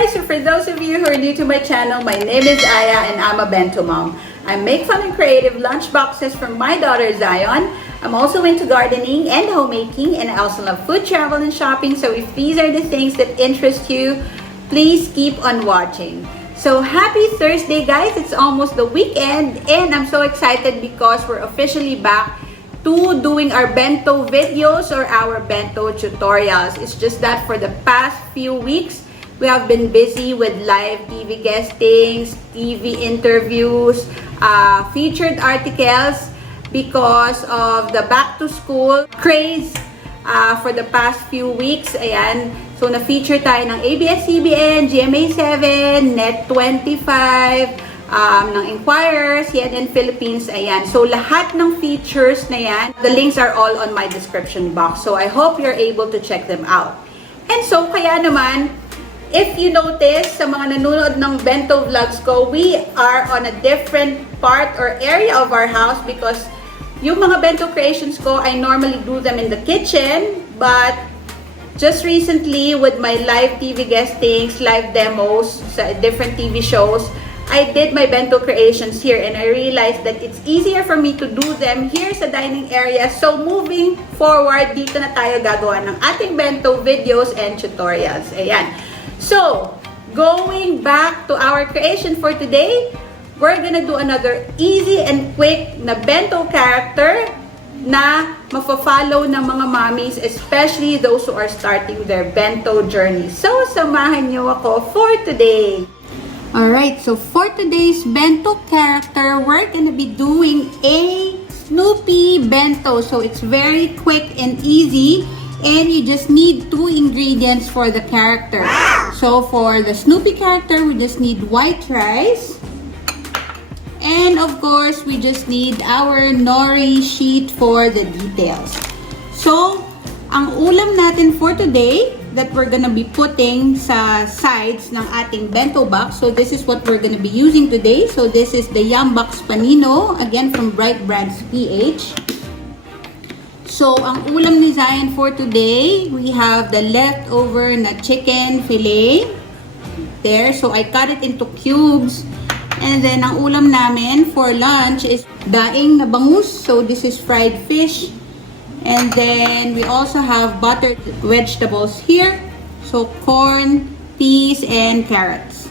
guys, so for those of you who are new to my channel, my name is Aya and I'm a Bento mom. I make fun and creative lunch boxes for my daughter Zion. I'm also into gardening and homemaking, and I also love food, travel, and shopping. So if these are the things that interest you, please keep on watching. So happy Thursday guys, it's almost the weekend and I'm so excited because we're officially back to doing our bento videos or our bento tutorials. It's just that for the past few weeks, we have been busy with live TV guestings, TV interviews, featured articles because of the back to school craze for the past few weeks. Ayan. So, na-feature tayo ng ABS-CBN, GMA7, Net25, ng Inquirer, CNN Philippines, ayan. So, lahat ng features na yan, the links are all on my description box. So, I hope you're able to check them out. And so, kaya naman, if you notice, sa mga nanonood ng Bento vlogs ko, we are on a different part or area of our house because yung mga bento creations ko, I normally do them in the kitchen, but just recently, with my live TV guestings, live demos sa different TV shows, I did my bento creations here and I realized that it's easier for me to do them here sa dining area. So, moving forward, dito na tayo gagawa ng ating bento videos and tutorials. Ayan. So, going back to our creation for today, we're gonna do another easy and quick na bento character na mafa-follow ng mga mommies, especially those who are starting their bento journey. So, samahan niyo ako for today. Alright, so for today's bento character, we're gonna be doing a Snoopy bento. So, it's very quick and easy, and you just need 2 ingredients for the character. So, for the Snoopy character, we just need white rice. And of course, we just need our nori sheet for the details. So, ang ulam natin for today that we're gonna be putting sa sides ng ating bento box. So, this is what we're gonna be using today. So, this is the Yum Box Panino, again from Bright Brands PH. So, ang ulam ni Zion for today, we have the leftover na chicken fillet. There, so I cut it into cubes. And then, ang ulam namin for lunch is daing na bangus. So, this is fried fish. And then, we also have buttered vegetables here. So, corn, peas, and carrots.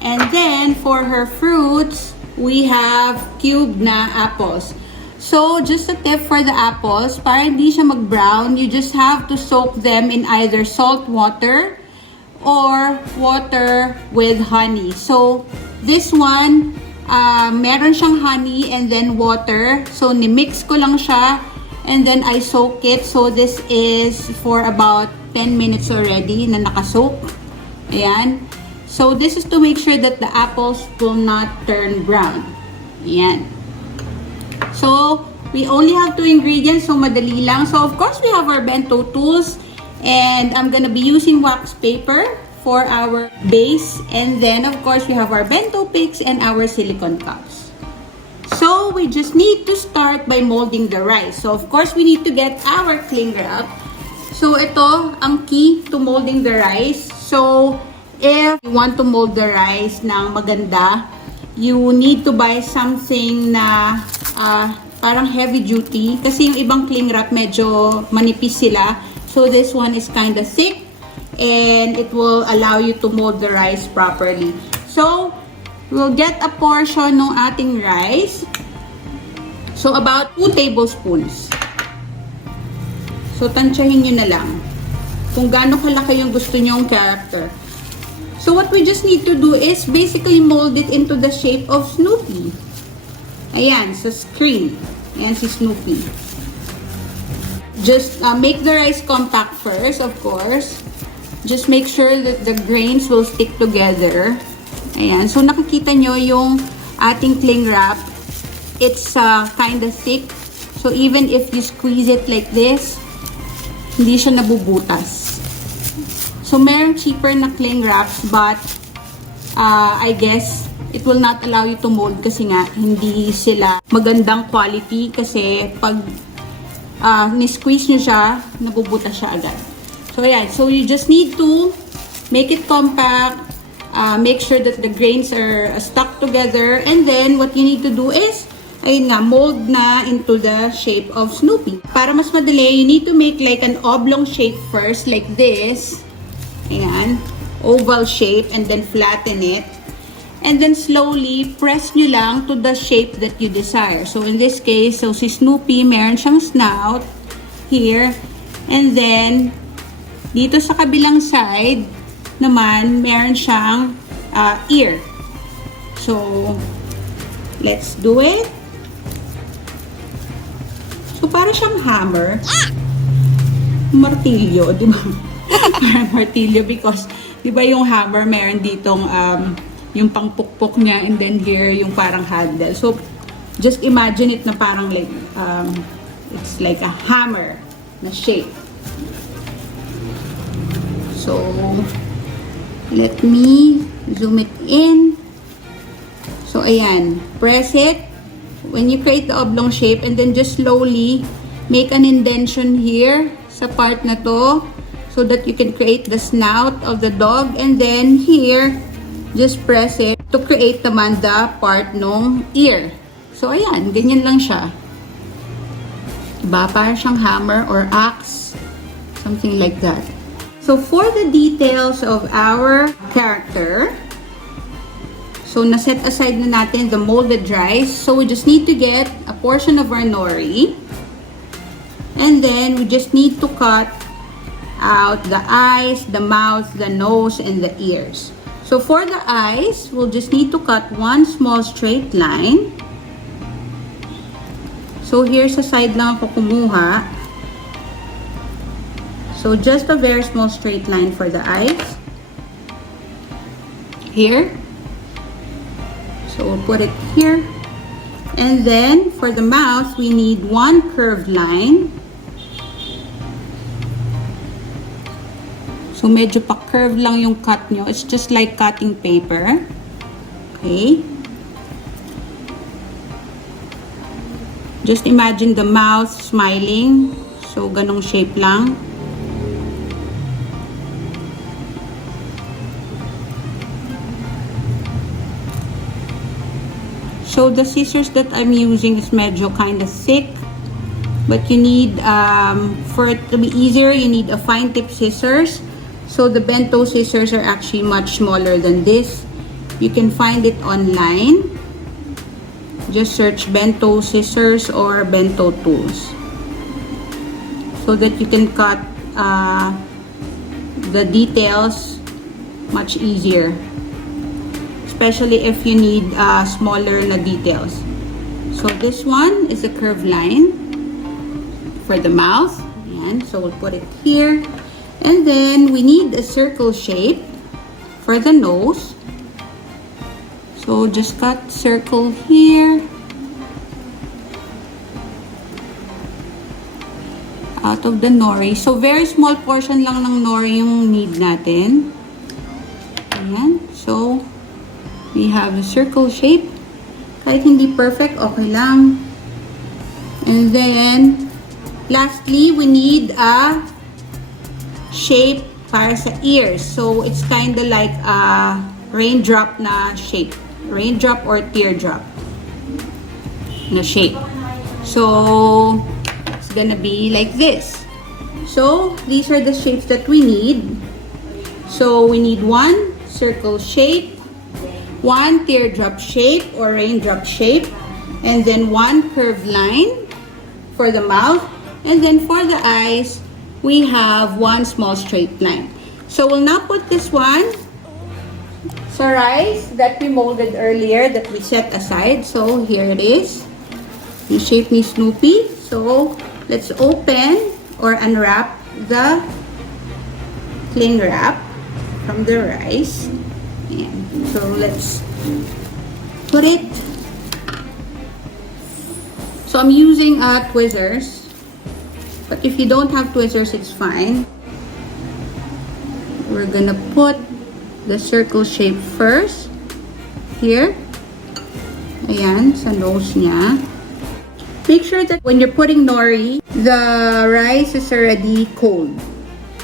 And then, for her fruits, we have cubed na apples. So, just a tip for the apples, para hindi siya mag-brown, you just have to soak them in either salt water or water with honey. So, this one, meron siyang honey and then water. So, ni-mix ko lang siya and then I soak it. So, this is for about 10 minutes already na nakasoak. Ayan. So, this is to make sure that the apples will not turn brown. Ayan. So, we only have 2 ingredients. So, madali lang. So, of course, we have our bento tools. And I'm gonna be using wax paper for our base. And then, of course, we have our bento picks and our silicone cups. So, we just need to start by molding the rice. So, of course, we need to get our cling wrap. So, ito ang key to molding the rice. So, if you want to mold the rice ng maganda, you need to buy something na parang heavy duty. Kasi yung ibang cling wrap medyo manipis sila. So, this one is kind of thick and it will allow you to mold the rice properly. So, we'll get a portion ng ating rice. So, about 2 tablespoons. So, tansyahin nyo na lang kung gaano kalaki yung gusto nyong character. So, what we just need to do is basically mold it into the shape of Snoopy. Ayan, sa screen. Ayan si Snoopy. Just make the rice compact first, of course. Just make sure that the grains will stick together. Ayan. So, nakikita nyo yung ating cling wrap. It's kind of thick. So, even if you squeeze it like this, hindi siya nabubutas. So, meron cheaper na cling wraps, but I guess it will not allow you to mold kasi nga hindi sila magandang quality kasi pag ni-squeeze nyo siya, nabubutas siya agad. So, ayan. So, you just need to Make it compact. Make sure that the grains are stuck together. And then, what you need to do is, ayun nga, mold na into the shape of Snoopy. Para mas madali, you need to make like an oblong shape first, like this. Ayan. Oval shape, and then flatten it. And then slowly, press nyo lang to the shape that you desire. So, in this case, so si Snoopy, meron siyang snout here. And then, dito sa kabilang side, naman, meron siyang ear. So, let's do it. So, para siyang hammer. Martilyo, di ba? Parang martilyo because, di ba yung hammer, meron ditong yung pangpukpok niya, and then here, yung parang handle. So, just imagine it na parang like, it's like a hammer na shape. So, let me zoom it in. So, ayan. Press it. When you create the oblong shape, and then just slowly make an indentation here sa part na to so that you can create the snout of the dog. And then here, just press it to create naman the part ng ear. So, ayan. Ganyan lang siya. Diba? Parang siyang hammer or axe. Something like that. So, for the details of our character, so, naset aside na natin the molded rice. So, we just need to get a portion of our nori. And then, we just need to cut out the eyes, the mouth, the nose, and the ears. So, for the eyes, we'll just need to cut one small straight line. So, here sa side lang ako kumuha. So, just a very small straight line for the eyes. Here. So, we'll put it here. And then, for the mouth, we need one curved line. So, medyo pa-curve lang yung cut nyo. It's just like cutting paper. Okay. Just imagine the mouth smiling. So, ganong shape lang. So, the scissors that I'm using is medyo kind of thick. But you need, for it to be easier, you need a fine tip scissors. So, the Bento scissors are actually much smaller than this. You can find it online. Just search Bento scissors or Bento tools. So that you can cut the details much easier. Especially if you need smaller na details. So, this one is a curved line for the mouth. Ayan. So, we'll put it here. And then, we need a circle shape for the nose. So, just cut circle here. Out of the nori. So, very small portion lang ng nori yung need natin. Ayan. So, we have a circle shape. Kahit hindi perfect, okay lang. And then, lastly, we need a shape para sa ears. So, it's kind of like a raindrop na shape. Raindrop or teardrop na shape. So, it's gonna be like this. So, these are the shapes that we need. So, we need one circle shape, one teardrop shape or raindrop shape, and then one curved line for the mouth, and then for the eyes, we have one small straight line. So, we'll now put this one sa rice that we molded earlier that we set aside. So, here it is. Yung shape ni Snoopy. So, let's open or unwrap the cling wrap from the rice. Ayan. So, let's put it. So, I'm using tweezers. But if you don't have tweezers, it's fine. We're gonna put the circle shape first. Here. Ayan, sa nose niya. Make sure that when you're putting nori, the rice is already cold.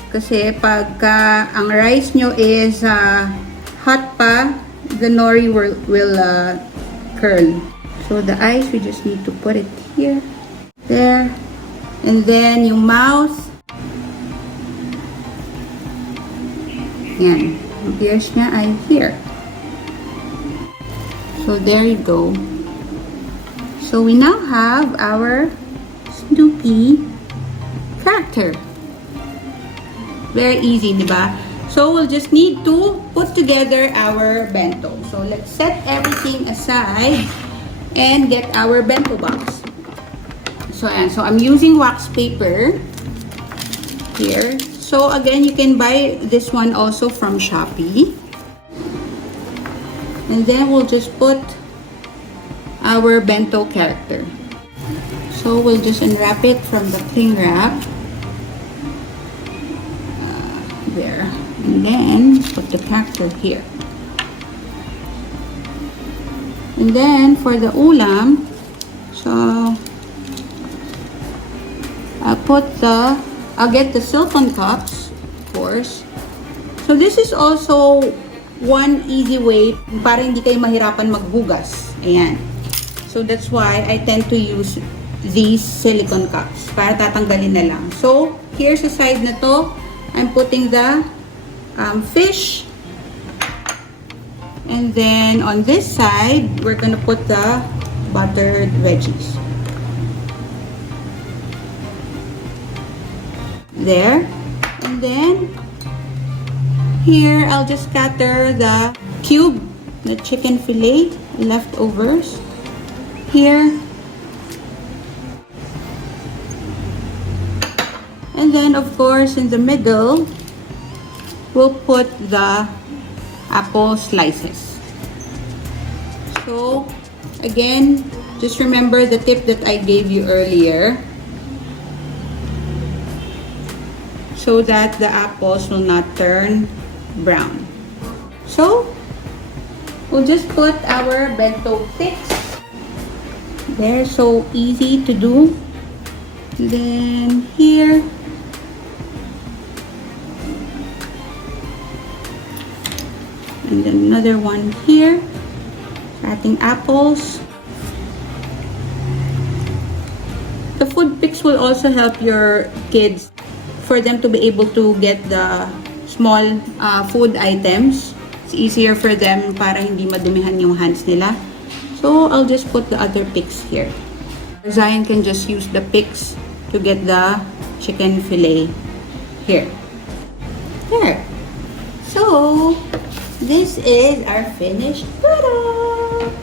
Kasi pagka ang rice nyo is hot pa, the nori will curl. So the eyes, we just need to put it here, there, and then yung mouth. Yan. Ang ears niya ay here. So there you go. So we now have our Snoopy character. Very easy, di ba? So we'll just need to put together our bento. So let's set everything aside and get our bento box. So ayan. So I'm using wax paper here. So again, you can buy this one also from Shopee. And then we'll just put our bento character. So we'll just unwrap it from the cling wrap. There. And then put the character here. And then for the ulam, so I'll get the silicone cups, of course. So this is also one easy way para hindi kayo mahirapan maghugas. Ayan. So that's why I tend to use these silicone cups para tatanggalin na lang. So here's the side na to. I'm putting the fish. And then on this side, we're gonna put the buttered veggies. There. And then here, I'll just scatter the cube, the chicken fillet leftovers here. And then, of course, in the middle, we'll put the apple slices. So, again, just remember the tip that I gave you earlier, so that the apples will not turn brown. So, we'll just put our bento sticks. They're so easy to do. And then here, and then another one here, adding apples. The food picks will also help your kids for them to be able to get the small food items. It's easier for them para hindi madumihan yung hands nila. So I'll just put the other picks here. Zion can just use the picks to get the chicken fillet here. There. So this is our finished product.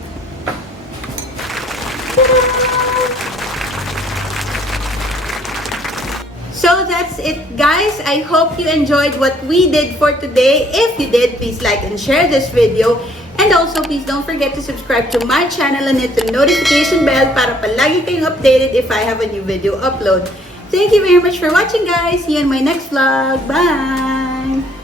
So that's it, guys. I hope you enjoyed what we did for today. If you did, please like and share this video. And also, please don't forget to subscribe to my channel and hit the notification bell para palagi kayong updated if I have a new video upload. Thank you very much for watching, guys. See you in my next vlog. Bye!